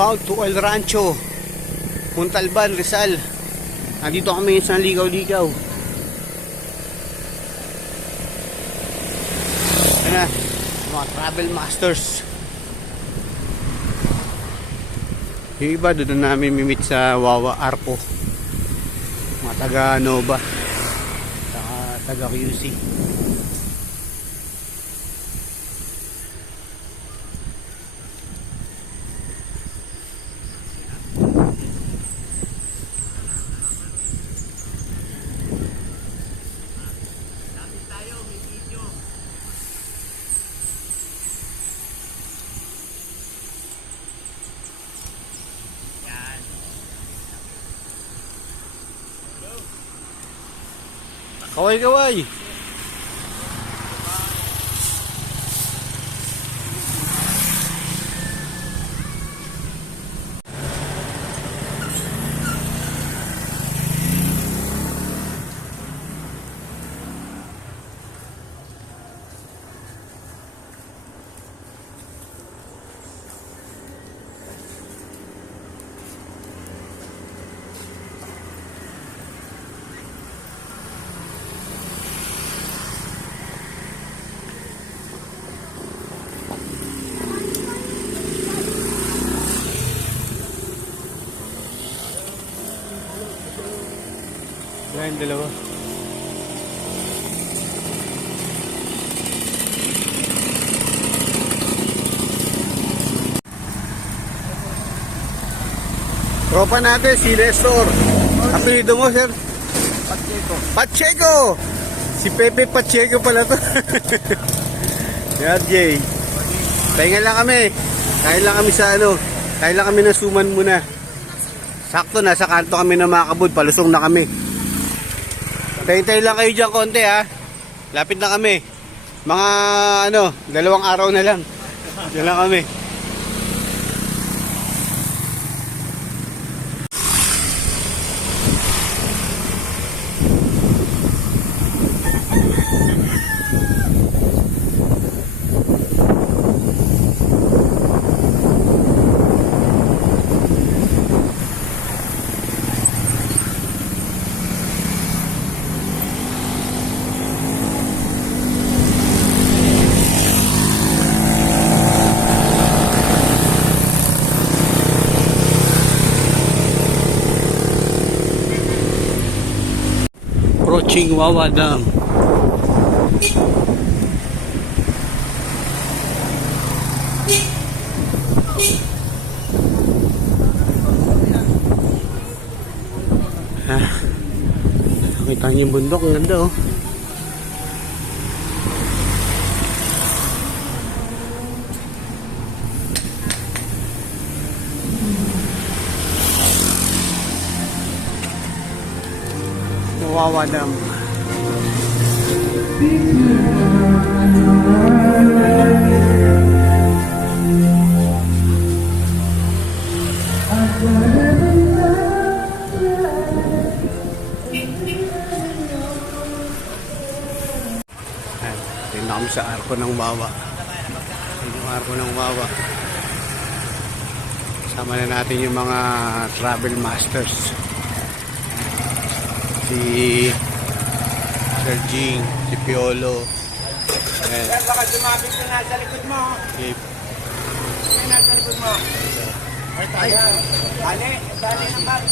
Bound to El Rancho, Montalban, Rizal. Nandito kami sa ligaw-ligaw. Ayan na, mga travel masters. Yung iba doon namin mimit sa Wawa Arpo, mga taga Nova, taga QC. Kaway-kaway. Yan, dalawa. Tropa natin si Nestor. Apelido mo, sir? Pacheco. Pacheco! Si Pepe Pacheco pala to. Yan, Jay. Pahinga lang kami. Kain lang kami sa ano. Kain lang kami ng suman muna. Sakto, nasa kanto kami na Makabud. Palusong na kami. Tayo lang kayo dyan konti, ha. Lapit na kami. Mga ano, 2 araw na lang. Diyan lang kami. Approaching Wawa Dam. Nakita niyo yung bundok, ang ganda oh. Wawa Dam. Tingnan kami sa Arko ng Wawa. Yung Arko ng Wawa. Kasama na natin yung mga travel masters. Si Sir Jing, si Piolo. Sir, baka dumapit na nasa likod mo. Nasa likod mo. Ay, dali ng bag.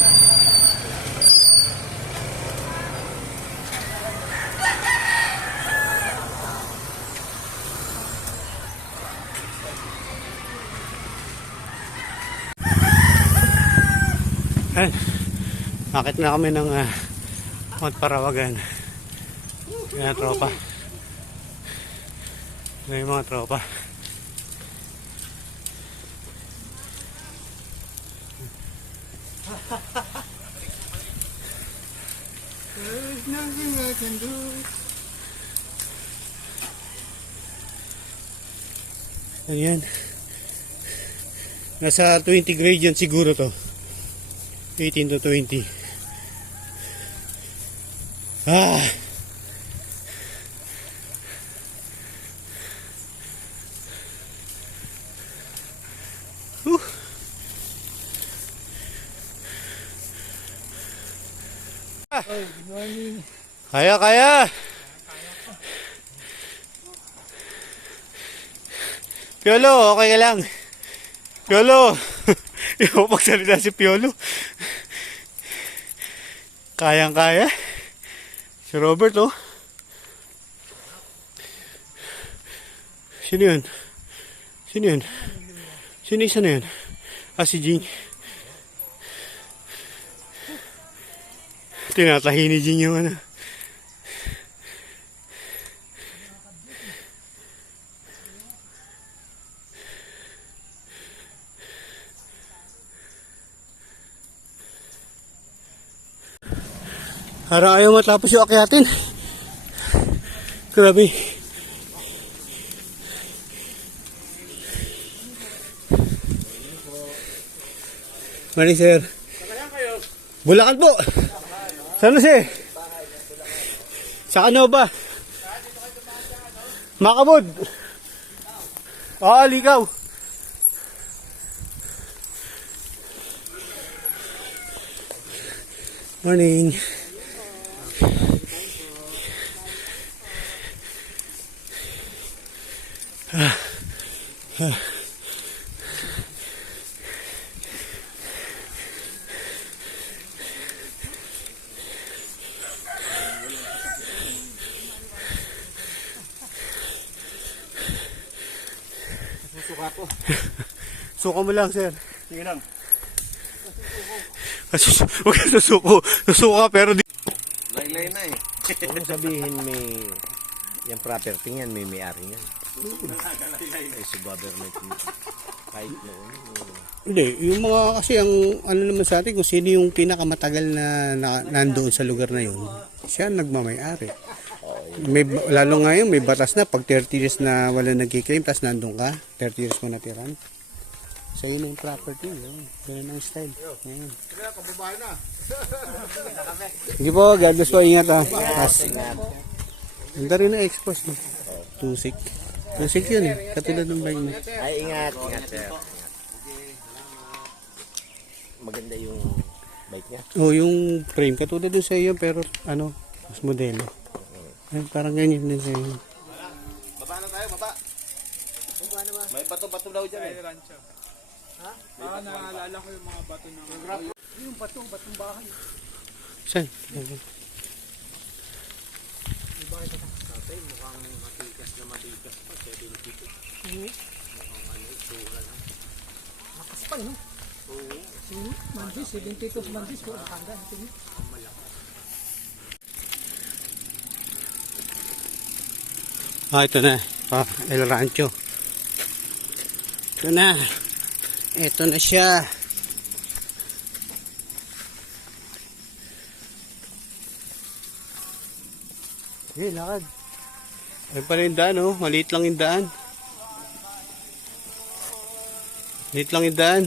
Bakit na kami ng Mount Parawagan. Yan tropa. Yan yung mga tropa. There's nothing I can do. Ayan. Nasa 20 gradient siguro to. 18 to 20. Ah! Kaya, kaya. Piolo, okay ka lang. Piolo. Yung pagsalita si Piolo. Kayang kaya. Si Robert, oh. Sino yun? Sino yun? Sino isa na yun? Ah, si Jing. Tinatahi ni Jing yung ano. Parang ayaw matapos yung akyatin. Grabe. Morning, sir. Bulacan po. Saan na siya? Sa ano ba? Makabud. Likaw. Morning. Susuka ko. Suka mo lang, sir. Sige lang. Huwag ka susuko. Susuka pero di. Laylay na eh. Huwag mo sabihin yung property niyan, may may-ari niyan. Ay, sa government kahit noon. Hindi, yung mga kasi ang ano naman sa atin kung sino yung pinakamatagal na nandoon sa lugar na yun, siya ang nagmamay-ari. Lalo ngayon may batas na pag 30 years na wala nagki-claim tapos nandun ka, 30 years mo natiran. Sa yun yung property, yun. Ganun ang style. Ayan. Sige po, God bless po, ingat ha. Ganda rin na expose no. Tusik. Tusik yun eh, katulad ng bike mo. Ay, ingat, ingat sir. Maganda yung bike niya. Oh, yung frame katulad dun sa iyo pero ano, mas modelo. Ay, parang ganyan din sa iyo. Baba na tayo, baba. May bato-bato daw dyan eh. Ha? Naalala ko yung mga bato ng... Yung batong bahay. Saan? Makaspal, no? Oo. Mandis, 72 mandis po. Nakanda, ito yun. Ito na. El Rancho. Ito na. Ito na siya. Eh, lakad. Ay pala yung daan, oh. Maliit lang yung daan. Maliit lang yung daan.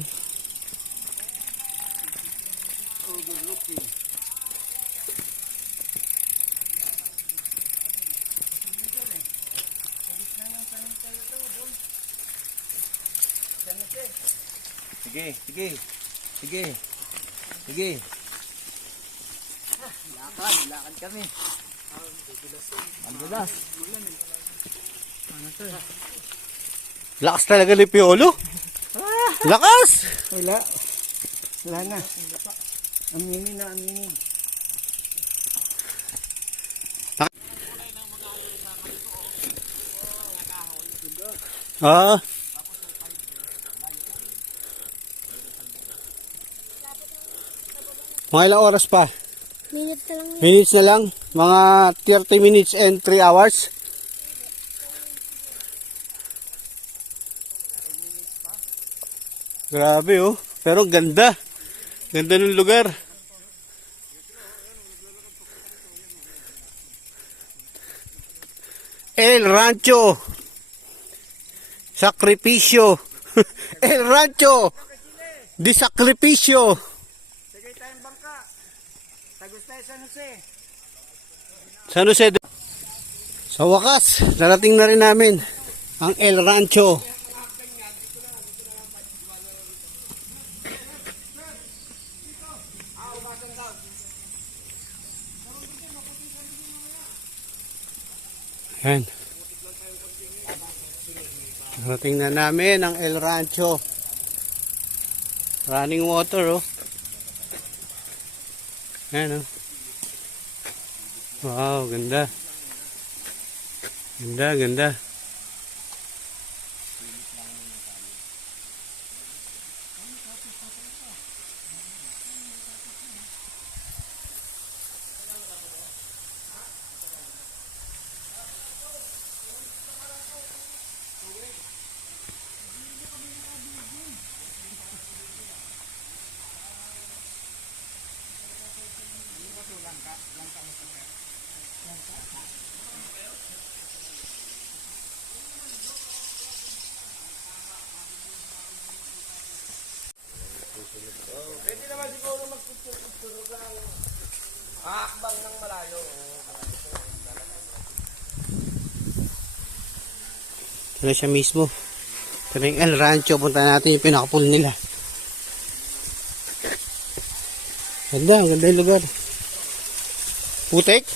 Sige, sige. Sige. Sige. Lakad kami. Lakas talaga ni Piolo. Lakas! Wala. Wala na. Aminin na, aminin. Ah. Mga ilang oras pa? Minutes na lang yun. Minutes na lang? Mga 30 minutes and 3 hours? Grabe oh. Pero ganda. Ganda ng lugar. El Rancho. Sakripisyo. El Rancho. Di sakripisyo. Sige tayong bangka. Tagos tayo San Jose. San Jose. Sa wakas, narating na rin namin ang El Rancho. Yan. Narating na namin ang El Rancho. Running water, oh. Yan, oh. Wow, ganda. Ganda, ganda. Pwede naman siguro magtuturo ng hakbang ng malayo. Ito na siya mismo. Ito na yung El Rancho. Punta natin yung pinakapool nila. Ganda, ang ganda yung lugar. Putek?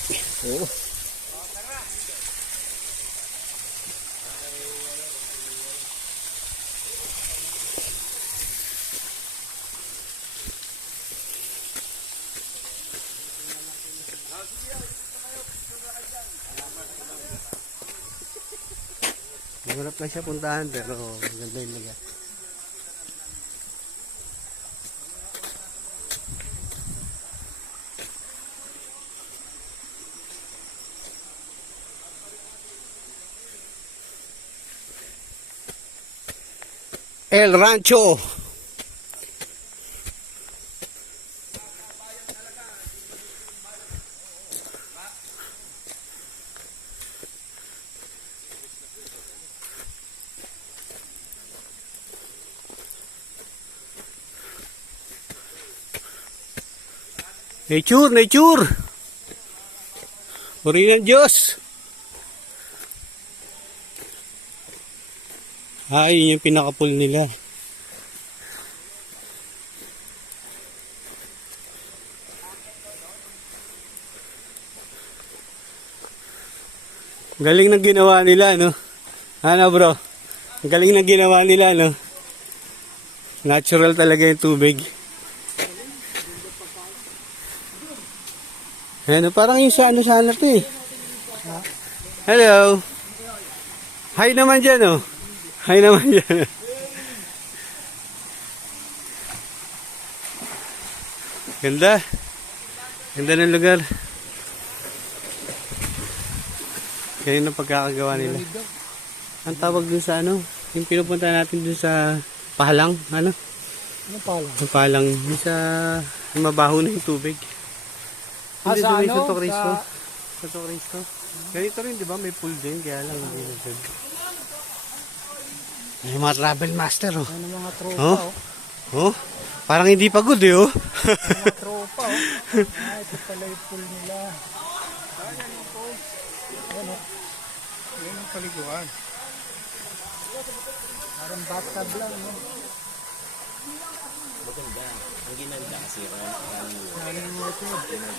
Oo. Mahirap lang siya puntahan pero maganda yung lugar. El Rancho. Nature, nature. Puri ng Diyos. Yun yung pinaka-pool nila. Galing ng ginawa nila, no? Ano, bro? Ang galing ng ginawa nila, no? Natural talaga yung tubig. Ano, parang yung sa ano-sana to eh. Hello. Hi naman dyan, oh. Hi naman dyan. Ganda. Ganda ng lugar. Ganyan ang pagkakagawa nila. Ang tawag dun sa ano, yung pinupunta natin dun sa Pahalang, ano? Ano pala? Ang Pahalang, dun sa mabaho na yung tubig. Hindi sa doon ano? sa Cristo. Sa Cristo. Ganito rin, di ba? May pool din, kaya lang hindi na dyan. May mga travel master, oh. Ano mga tropa, Oh? oh. Oh? Parang hindi pagod, eh, oh. Mga tropa, oh. Ito pala yung pool nila. Ayan yung pool. Ayan, oh. Ayan yung paliguan. Parang bathtub lang, no? Maganda. Ang ginanda kasi Running water.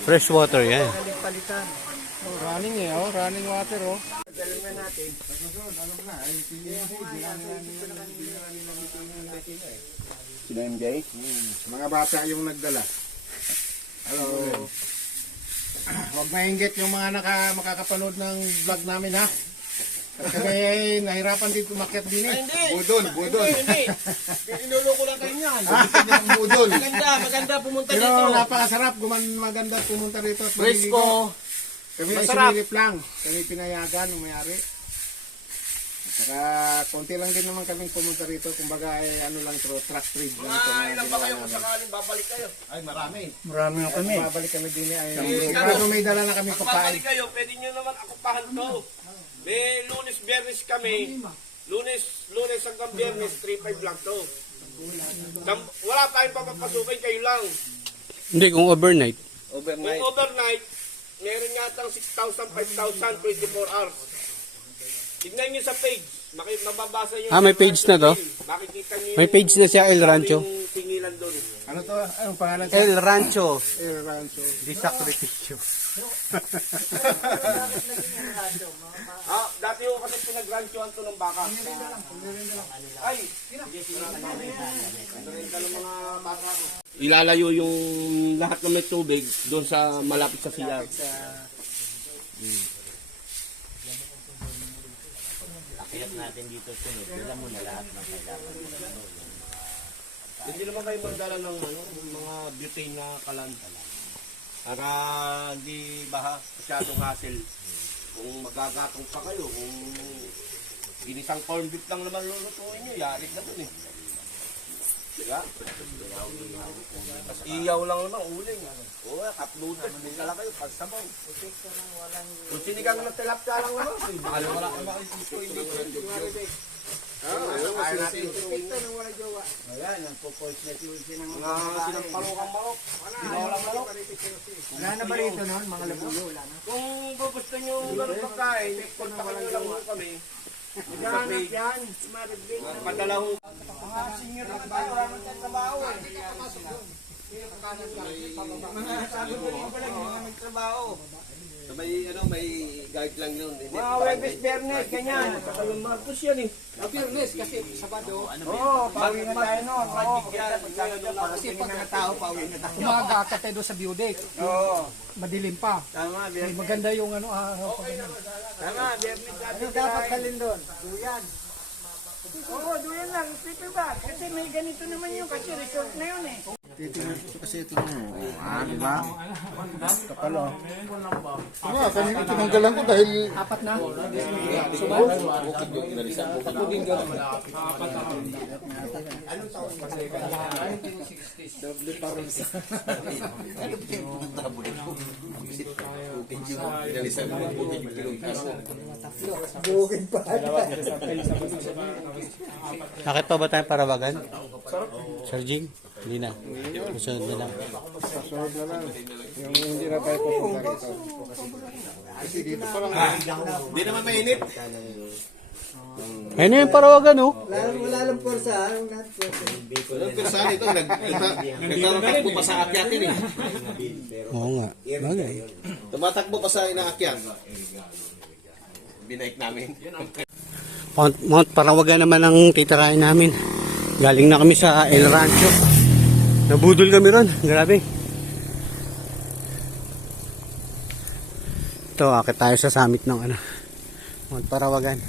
Fresh water, yan. Palitan. Oh, running eh, oh. Running water, oh. Sino MJ? Mga bata yung nagdala. Hello. Huwag maingit yung mga makakapanood ng vlog namin, ha? At kami ay nahirapan din umakyat din eh. Budol. Hindi. Inuloko lang kayo niyan. Budol. maganda pumunta Pero napakasarap. Maganda pumunta rito. At maliligo. Kami ay sinilip lang. Kami pinayagan ng mayari. Saka konti lang din naman kaming pumunta rito. Kumbaga ay ano lang ito, truck trade lang ito. Ilan ba kayo kung sakaling babalik kayo? Ay marami. Marami na kami. Babalik kami din ay sigurado may dala na kami pagkain. Babalik kayo, pwede nyo naman akupahan to. May lunes, biyernes kami. Lunes hanggang biyernes, 3-5 lang to. Wala tayong papapasukin, kayo lang. Hindi, kung overnight. Kung overnight, meron yatang 6,000, 5,000, 24 hours. Tignan nyo sa page. Mababasa nyo. May page na to? Makikita nyo May page na siya, El Rancho. yung tingilan doon. Ano to? Anong pangalan El Rancho. El Rancho. Di Sacrificio. ransyohan to ng baka. Ay! Mga baka. Ilalayo yung lahat ng may tubig doon sa malapit sa CR. Akiyat natin dito sunod. Alam mo na lahat ng kailangan. Hindi naman kayo magdala ng mga butane na kalan. Para hindi baha masyadong hassle. Kung magagatong pa kayo, kung inisang corn beef lang naman lulutuin nyo, yari naman eh. Diba? Mas iyaw lang naman, uling. Oo, kaplutan, hindi kala kayo, pagsabaw. Kung sinigang ng tilapia lang naman, baka wala ka makikito, hindi ko rin. Ayaw natin. Ayan, ang po-force na siya ng Mga sinampalukang manok. Binawalang manok. Wala na ba rito noon, mga labuyo? Wala na. Kung gusto nyo ganun pagkain, kontakin nyo lang mo kami. Maghanap yan. Padala ho. Mga senior na tayo, wala nang tayo trabaho eh. Sabi ko rin pala yung mga nagtrabaho. So may guide lang yun. Mga Webes Bernes, ganyan. Saka yung Marcos yan eh. Fairness, kasi Sabado. Oo, pauwi na tayo noon. Kasi pag tao, pauwi na tayo. Umaga ka tayo doon sa Biodec. Oo. Madilim pa. Tama, May maganda yung ano araw pa ganun. Tama, Bernes dati. Ano dapat dalhin doon? Duyan. Oo, doon lang. Sleeper bag. Kasi may ganito naman yun. Kasi resort na yun eh. Kasi ito mo. Di ba? Kapalo. Nga, kanina tinanggalan ko dahil... Apat na. Bakit pa ba tayo parawagan? Charging? Hindi na. Susunod na lang. Yung hindi na tayo pupunta rito. Kasi dito pa lang. Hindi naman mainit. Ayun yung parawagan, oh. Wala lang porsa. Walang persahan ito. Nagtatakbo pa sa akyatin eh. Oo nga. Bagay. Tumatakbo pa sa inaakyat. Binaik namin. Mount Parawagan naman ang titirahin namin. Galing na kami sa El Rancho. Nabudol kami ron. Grabe. Ito, akit tayo sa summit ng Mount Parawagan.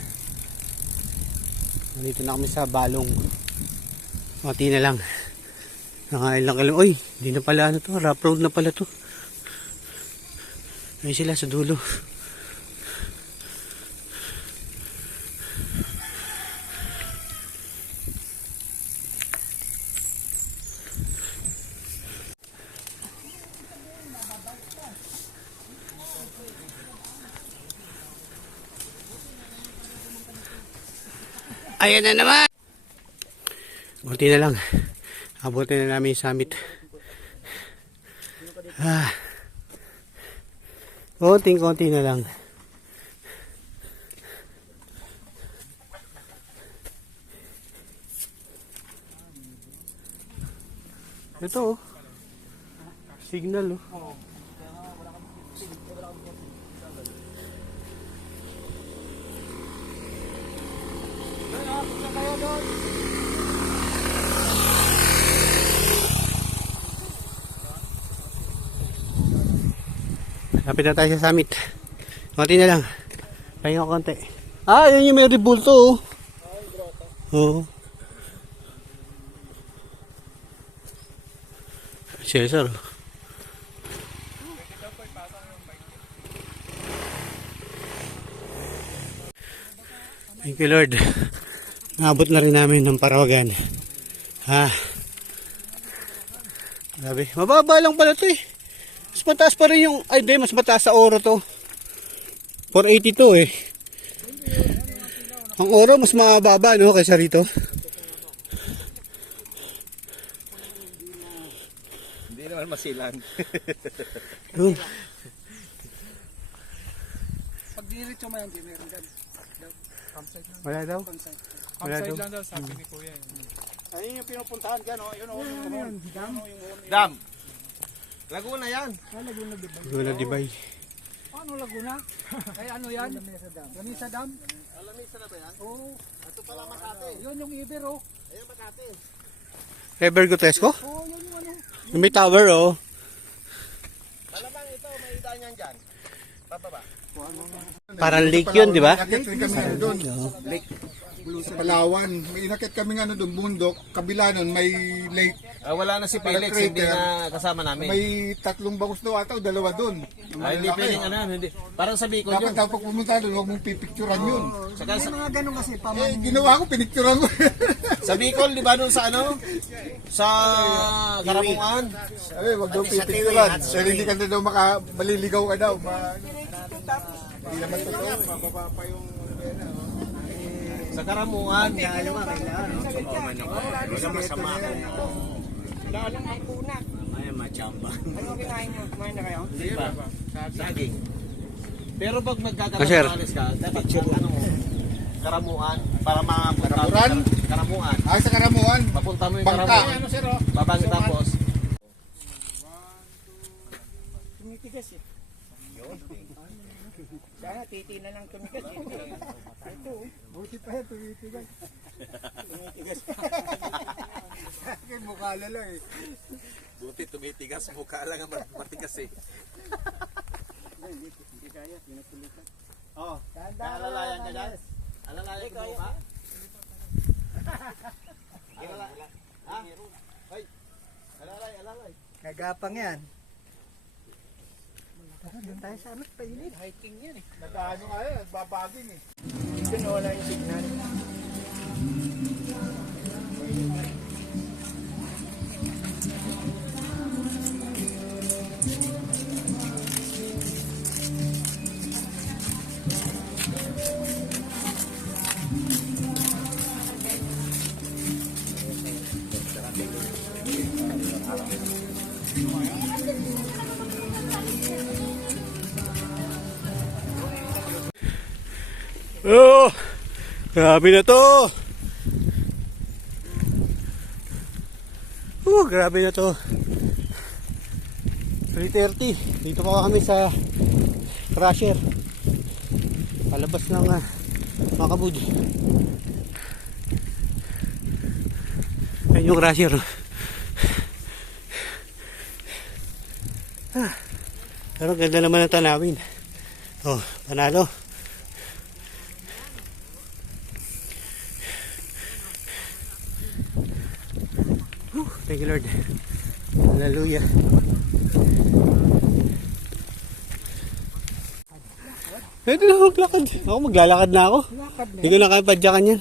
Dito na kami sa Balong. Mati na lang. Nakailang kalim. Uy, hindi na pala to. Rough road na pala to. Ayun sila sa dulo. Ayan na naman. Kunti na lang. Abutin na namin yung summit. Konting-konti na lang. Ito oh. Signal oh. Lapit na tayo sa summit. Konti na lang. Pahinga ko konti. Yun yung may rebulto oh. Oo. Cesar. Thank you Lord. Naabot na rin namin ng Parawagan. Grabe. Mababa lang pala to eh. Mas mataas pa rin yung, mas mataas sa oro to. 482 eh. Ang oro mas mababa no kaysa rito. Hindi naman masilan. Yun. Pag diretso mo yan, di meron dyan. Campsite lang. Wala daw. Campsite lang daw, sabi ni Kuya. Ayun yung pinupuntahan dyan. Yun o. Dam. Laguna yan. Laguna, di ba? Laguna Dibay. Ano Laguna? Ay ano yan? Lamesa Dam. Alamisa na ba yan? Oo. Ito pala Makati. Yun yung Iber, oh. Ayun Makati. Ever Gotesco? Oo, yun yung ano. Yung may tower, oh. Malamang ito, may daan yan dyan. Bababa. Parang lake yun, di ba? Inakit rin kami ano doon. Sa Palawan. May inakit kami ano doon, bundok. Kabila nun, may lake. wala na si Felix, Parang hindi crater. na kasama namin. May 3 bangus daw ata o 2 doon. Hindi pwedeng ano, hindi. Parang sa Bicol Dapat yun. daw pag pumunta doon, huwag mong pipicturan yun. Saka May sa, mga ganun kasi, Eh, ginawa ko, pinicturan ko. sa Bicol, di ba doon sa ano? Sa Karamungan. Sabi, wag daw pipicturan. Pero hindi ka na daw maliligaw ka daw. Hindi naman totoo, mababa pa yung Sa Karamungan. Wala masama. Lalang ang punak. Ay, machamba. Ano kinain nyo? Kumain na kayo? Di ba? Saging. Pero pag Sir. magkakaroon ka, dapat ano mo, Karamuan, para makapunta Karamuran? Karamuan. Ay, sa Karamuan. Papunta mo yung Bangka. Karamuan. Babang tapos. Tumitigas eh. Sana titi na lang tumigas eh. Ito, buti pa yan, tumitigas. Tumitigas pa. Kaya mukha lala eh. Buti tumitigas, mukha lang ang matigas eh. Hindi kaya, pinapulitan. Oh, alalayan ka dyan? Alalayan ka ba? Alalay. Ha? Hoy. Alalay. Kagapang yan. Doon tayo sa amin, painit. Hiking yan eh. Nag-ano nga yan, nagbabaging eh. Dito nawala yung signal. Oh, grabe na to. Grabe na to. 3:30. Dito pa kami sa crusher. Palabas ng Makabud. Ayan yung crusher. Pero ganda naman ang tanawin. Oh, panalo. Thank you, Lord. Hallelujah. Pwede na maglakad. Ako maglalakad na ako. Hindi ko na kaya padyakan yan.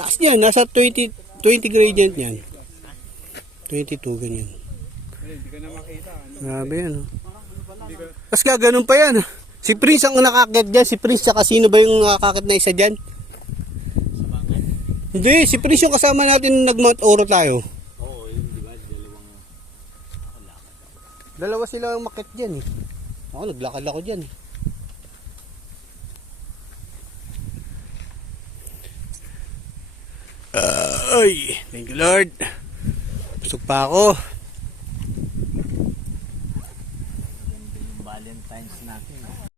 Taas niyan. Nasa 20 gradient yan. 22 ganyan. Grabe yan. Tapos gaganon pa yan. Si Prince ang nakakit dyan. Si Prince tsaka sino ba yung nakakit na isa dyan? Hindi, si Prince yung kasama natin nag-Mount Oro tayo. Oo, yun di ba? Dalawa sila ang makit dyan eh. Ako, naglakad ako dyan eh. Ay, thank you Lord. Busog pa ako. Valentine's natin.